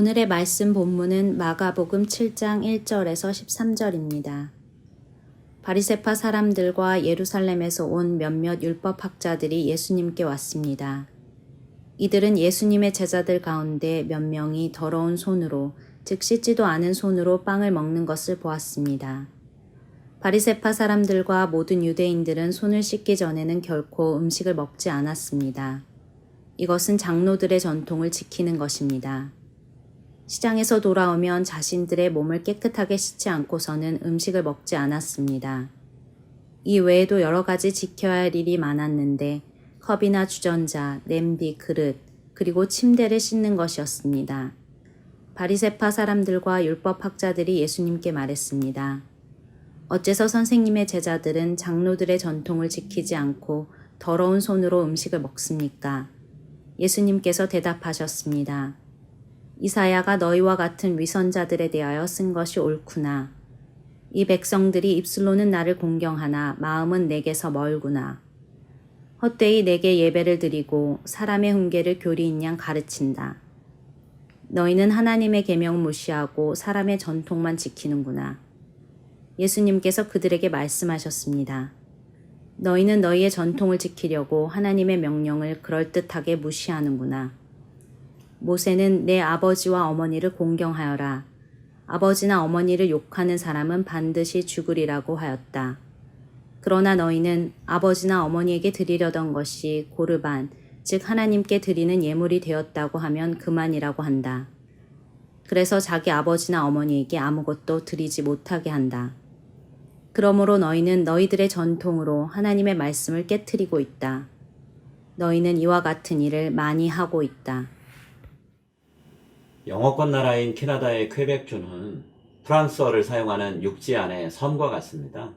오늘의 말씀 본문은 마가복음 7장 1절에서 13절입니다. 바리새파 사람들과 예루살렘에서 온 몇몇 율법학자들이 예수님께 왔습니다. 이들은 예수님의 제자들 가운데 몇 명이 더러운 손으로, 즉 씻지도 않은 손으로 빵을 먹는 것을 보았습니다. 바리새파 사람들과 모든 유대인들은 손을 씻기 전에는 결코 음식을 먹지 않았습니다. 이것은 장로들의 전통을 지키는 것입니다. 시장에서 돌아오면 자신들의 몸을 깨끗하게 씻지 않고서는 음식을 먹지 않았습니다. 이 외에도 여러 가지 지켜야 할 일이 많았는데 컵이나 주전자, 냄비, 그릇, 그리고 침대를 씻는 것이었습니다. 바리새파 사람들과 율법학자들이 예수님께 말했습니다. 어째서 선생님의 제자들은 장로들의 전통을 지키지 않고 더러운 손으로 음식을 먹습니까? 예수님께서 대답하셨습니다. 이사야가 너희와 같은 위선자들에 대하여 쓴 것이 옳구나. 이 백성들이 입술로는 나를 공경하나 마음은 내게서 멀구나. 헛되이 내게 예배를 드리고 사람의 훈계를 교리인 양 가르친다. 너희는 하나님의 계명을 무시하고 사람의 전통만 지키는구나. 예수님께서 그들에게 말씀하셨습니다. 너희는 너희의 전통을 지키려고 하나님의 명령을 그럴듯하게 무시하는구나. 모세는 내 아버지와 어머니를 공경하여라. 아버지나 어머니를 욕하는 사람은 반드시 죽으리라고 하였다. 그러나 너희는 아버지나 어머니에게 드리려던 것이 고르반, 즉 하나님께 드리는 예물이 되었다고 하면 그만이라고 한다. 그래서 자기 아버지나 어머니에게 아무것도 드리지 못하게 한다. 그러므로 너희는 너희들의 전통으로 하나님의 말씀을 깨트리고 있다. 너희는 이와 같은 일을 많이 하고 있다. 영어권 나라인 캐나다의 퀘벡주는 프랑스어를 사용하는 육지 안의 섬과 같습니다.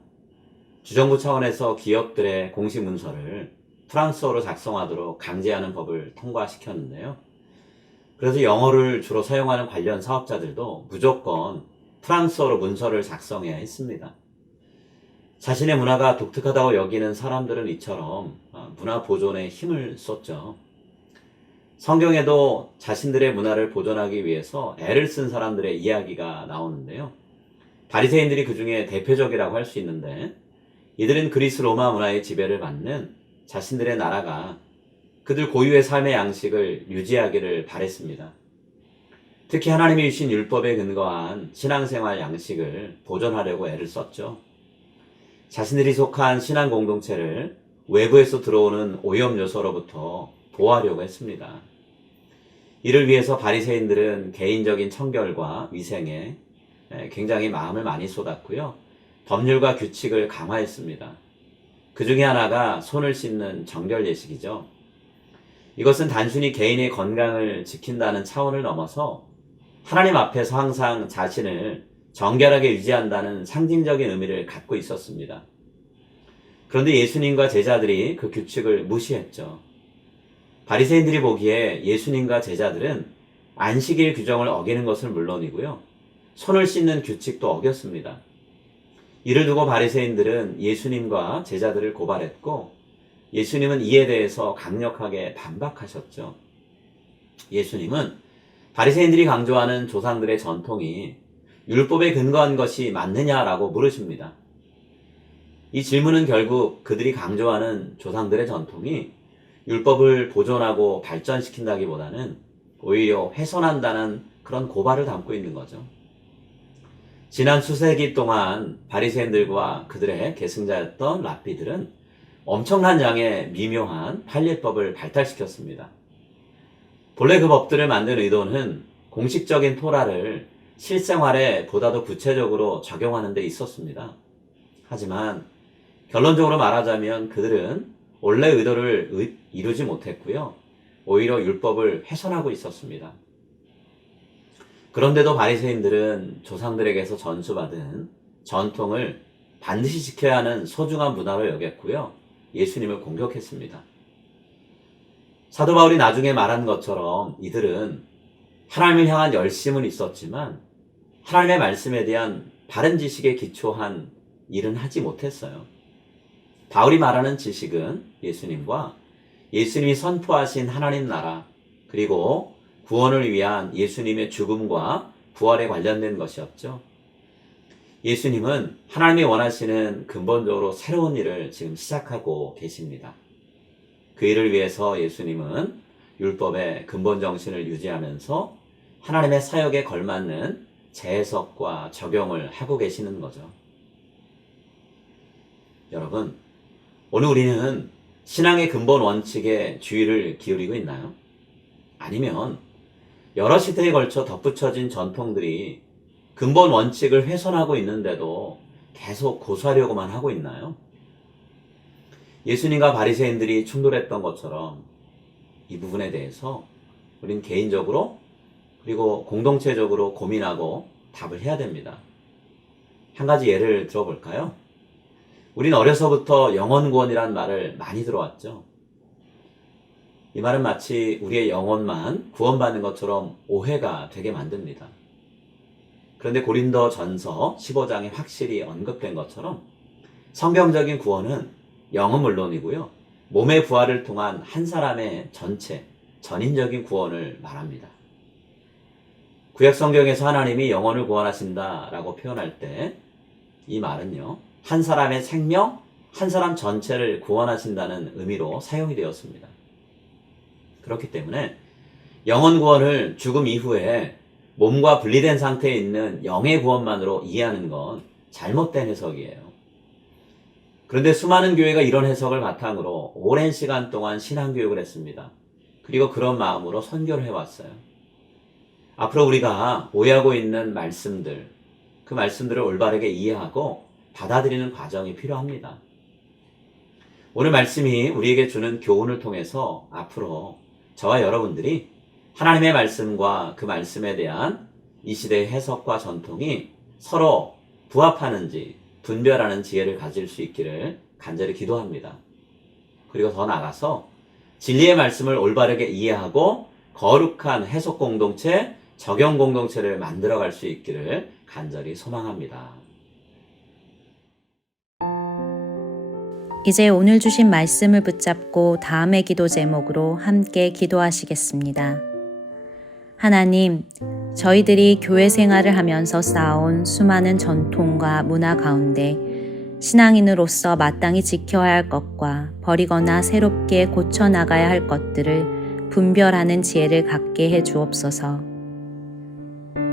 주정부 차원에서 기업들의 공식 문서를 프랑스어로 작성하도록 강제하는 법을 통과시켰는데요. 그래서 영어를 주로 사용하는 관련 사업자들도 무조건 프랑스어로 문서를 작성해야 했습니다. 자신의 문화가 독특하다고 여기는 사람들은 이처럼 문화 보존에 힘을 쏟죠. 성경에도 자신들의 문화를 보존하기 위해서 애를 쓴 사람들의 이야기가 나오는데요. 바리새인들이 그 중에 대표적이라고 할 수 있는데, 이들은 그리스 로마 문화의 지배를 받는 자신들의 나라가 그들 고유의 삶의 양식을 유지하기를 바랬습니다. 특히 하나님이 주신 율법에 근거한 신앙생활 양식을 보존하려고 애를 썼죠. 자신들이 속한 신앙 공동체를 외부에서 들어오는 오염 요소로부터 보호하려고 했습니다. 이를 위해서 바리새인들은 개인적인 청결과 위생에 굉장히 마음을 많이 쏟았고요. 법률과 규칙을 강화했습니다. 그 중에 하나가 손을 씻는 정결 예식이죠. 이것은 단순히 개인의 건강을 지킨다는 차원을 넘어서 하나님 앞에서 항상 자신을 정결하게 유지한다는 상징적인 의미를 갖고 있었습니다. 그런데 예수님과 제자들이 그 규칙을 무시했죠. 바리새인들이 보기에 예수님과 제자들은 안식일 규정을 어기는 것은 물론이고요, 손을 씻는 규칙도 어겼습니다. 이를 두고 바리새인들은 예수님과 제자들을 고발했고, 예수님은 이에 대해서 강력하게 반박하셨죠. 예수님은 바리새인들이 강조하는 조상들의 전통이 율법에 근거한 것이 맞느냐라고 물으십니다. 이 질문은 결국 그들이 강조하는 조상들의 전통이 율법을 보존하고 발전시킨다기보다는 오히려 훼손한다는 그런 고발을 담고 있는 거죠. 지난 수세기 동안 바리새인들과 그들의 계승자였던 랍비들은 엄청난 양의 미묘한 판례법을 발달시켰습니다. 본래 그 법들을 만든 의도는 공식적인 토라를 실생활에 보다 더 구체적으로 적용하는 데 있었습니다. 하지만 결론적으로 말하자면 그들은 원래 의도를 이루지 못했고요, 오히려 율법을 훼손하고 있었습니다. 그런데도 바리새인들은 조상들에게서 전수받은 전통을 반드시 지켜야 하는 소중한 문화로 여겼고요, 예수님을 공격했습니다. 사도 바울이 나중에 말한 것처럼 이들은 하나님을 향한 열심은 있었지만 하나님의 말씀에 대한 바른 지식에 기초한 일은 하지 못했어요. 바울이 말하는 지식은 예수님과 예수님이 선포하신 하나님 나라, 그리고 구원을 위한 예수님의 죽음과 부활에 관련된 것이었죠. 예수님은 하나님이 원하시는 근본적으로 새로운 일을 지금 시작하고 계십니다. 그 일을 위해서 예수님은 율법의 근본 정신을 유지하면서 하나님의 사역에 걸맞는 재해석과 적용을 하고 계시는 거죠. 여러분, 오늘 우리는 신앙의 근본 원칙에 주의를 기울이고 있나요? 아니면 여러 시대에 걸쳐 덧붙여진 전통들이 근본 원칙을 훼손하고 있는데도 계속 고수하려고만 하고 있나요? 예수님과 바리새인들이 충돌했던 것처럼 이 부분에 대해서 우린 개인적으로 그리고 공동체적으로 고민하고 답을 해야 됩니다. 한 가지 예를 들어볼까요? 우린 어려서부터 영혼구원이란 말을 많이 들어왔죠. 이 말은 마치 우리의 영혼만 구원받는 것처럼 오해가 되게 만듭니다. 그런데 고린도 전서 15장에 확실히 언급된 것처럼 성경적인 구원은 영은 물론이고요. 몸의 부활을 통한 한 사람의 전체, 전인적인 구원을 말합니다. 구약 성경에서 하나님이 영혼을 구원하신다라고 표현할 때 이 말은요. 한 사람의 생명, 한 사람 전체를 구원하신다는 의미로 사용이 되었습니다. 그렇기 때문에 영혼 구원을 죽음 이후에 몸과 분리된 상태에 있는 영의 구원만으로 이해하는 건 잘못된 해석이에요. 그런데 수많은 교회가 이런 해석을 바탕으로 오랜 시간 동안 신앙교육을 했습니다. 그리고 그런 마음으로 선교를 해왔어요. 앞으로 우리가 오해하고 있는 말씀들, 그 말씀들을 올바르게 이해하고 받아들이는 과정이 필요합니다. 오늘 말씀이 우리에게 주는 교훈을 통해서 앞으로 저와 여러분들이 하나님의 말씀과 그 말씀에 대한 이 시대의 해석과 전통이 서로 부합하는지 분별하는 지혜를 가질 수 있기를 간절히 기도합니다. 그리고 더 나아가서 진리의 말씀을 올바르게 이해하고 거룩한 해석 공동체, 적용 공동체를 만들어갈 수 있기를 간절히 소망합니다. 이제 오늘 주신 말씀을 붙잡고 다음의 기도 제목으로 함께 기도하시겠습니다. 하나님, 저희들이 교회 생활을 하면서 쌓아온 수많은 전통과 문화 가운데 신앙인으로서 마땅히 지켜야 할 것과 버리거나 새롭게 고쳐나가야 할 것들을 분별하는 지혜를 갖게 해 주옵소서.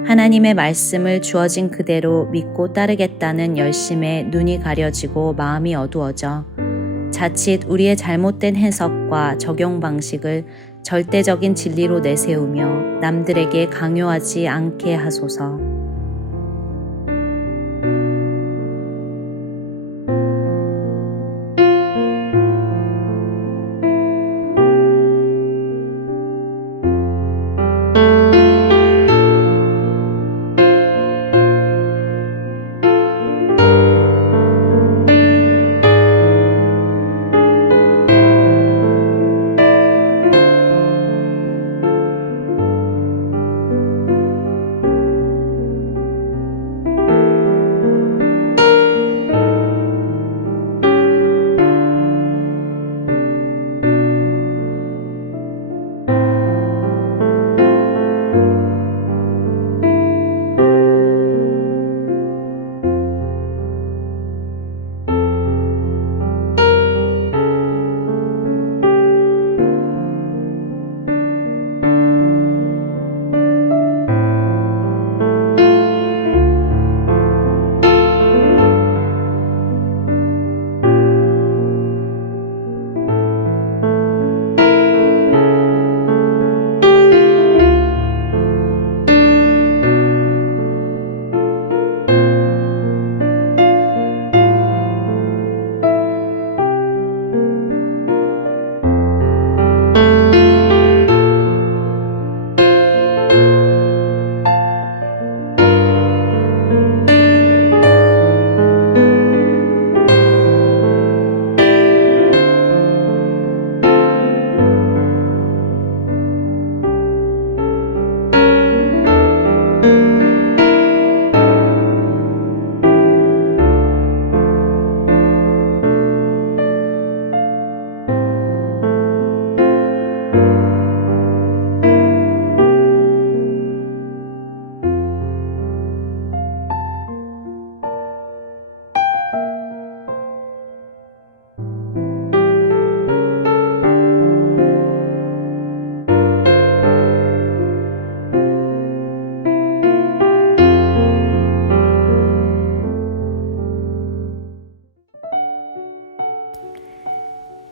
하나님의 말씀을 주어진 그대로 믿고 따르겠다는 열심에 눈이 가려지고 마음이 어두워져 자칫 우리의 잘못된 해석과 적용 방식을 절대적인 진리로 내세우며 남들에게 강요하지 않게 하소서.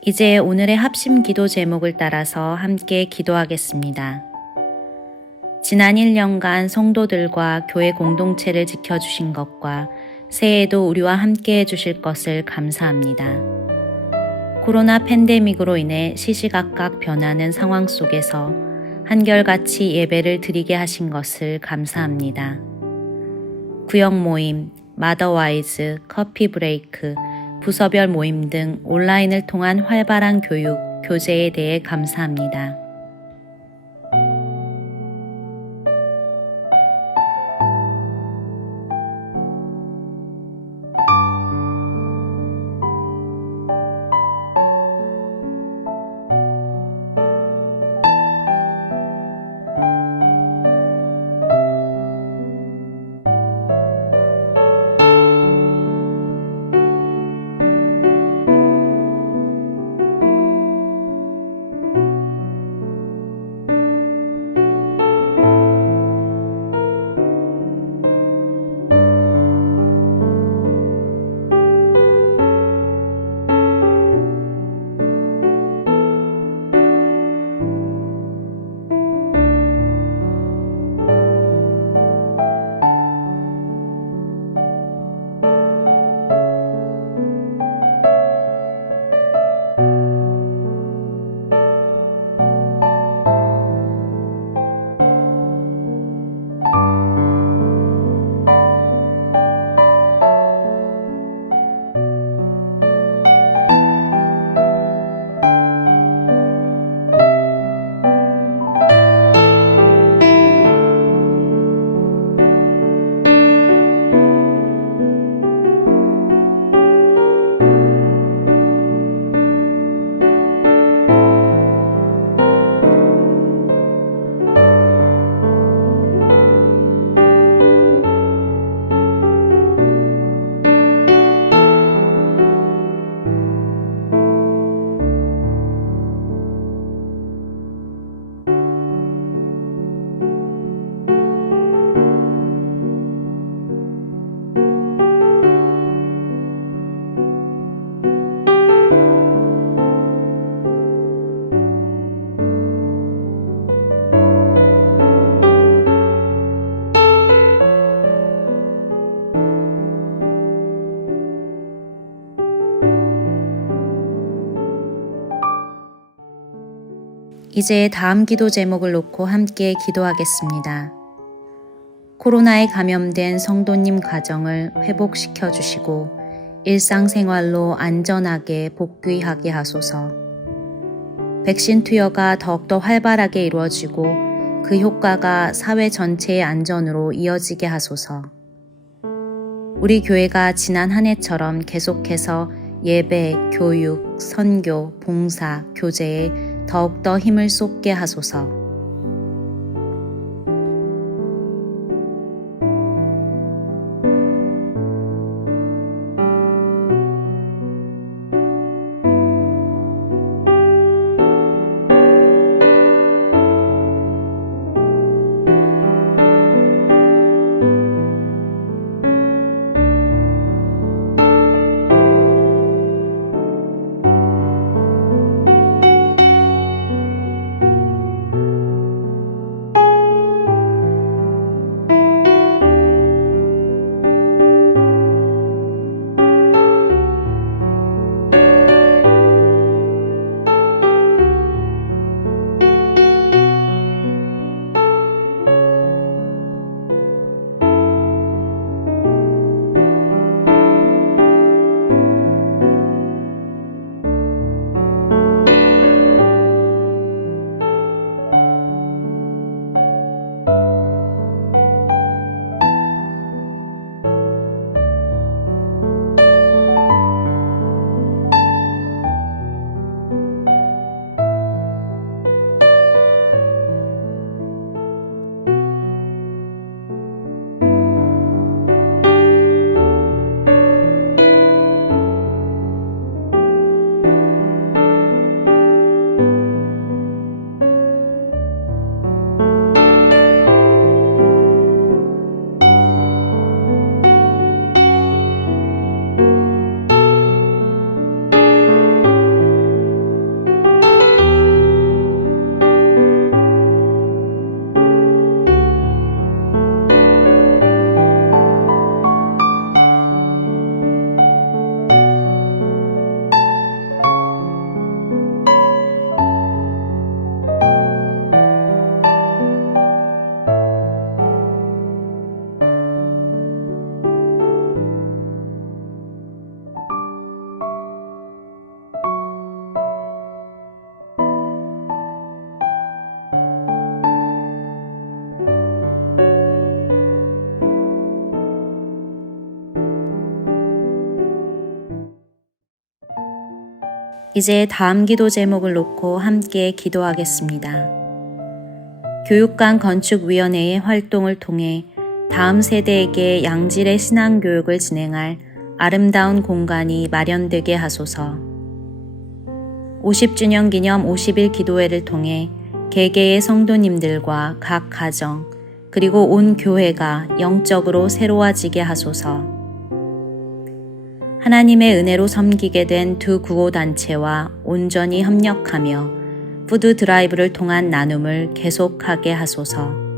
이제 오늘의 합심 기도 제목을 따라서 함께 기도하겠습니다. 지난 1년간 성도들과 교회 공동체를 지켜주신 것과 새해에도 우리와 함께 해주실 것을 감사합니다. 코로나 팬데믹으로 인해 시시각각 변하는 상황 속에서 한결같이 예배를 드리게 하신 것을 감사합니다. 구역 모임, 마더와이즈, 커피 브레이크, 부서별 모임 등 온라인을 통한 활발한 교육, 교제에 대해 감사합니다. 이제 다음 기도 제목을 놓고 함께 기도하겠습니다. 코로나에 감염된 성도님 가정을 회복시켜 주시고 일상생활로 안전하게 복귀하게 하소서. 백신 투여가 더욱더 활발하게 이루어지고 그 효과가 사회 전체의 안전으로 이어지게 하소서. 우리 교회가 지난 한 해처럼 계속해서 예배, 교육, 선교, 봉사, 교제에 더욱더 힘을 쏟게 하소서. 이제 다음 기도 제목을 놓고 함께 기도하겠습니다. 교육관 건축위원회의 활동을 통해 다음 세대에게 양질의 신앙교육을 진행할 아름다운 공간이 마련되게 하소서. 50주년 기념 50일 기도회를 통해 개개의 성도님들과 각 가정 그리고 온 교회가 영적으로 새로워지게 하소서. 하나님의 은혜로 섬기게 된 두 구호단체와 온전히 협력하며 푸드 드라이브를 통한 나눔을 계속하게 하소서.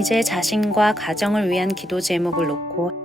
이제 자신과 가정을 위한 기도 제목을 놓고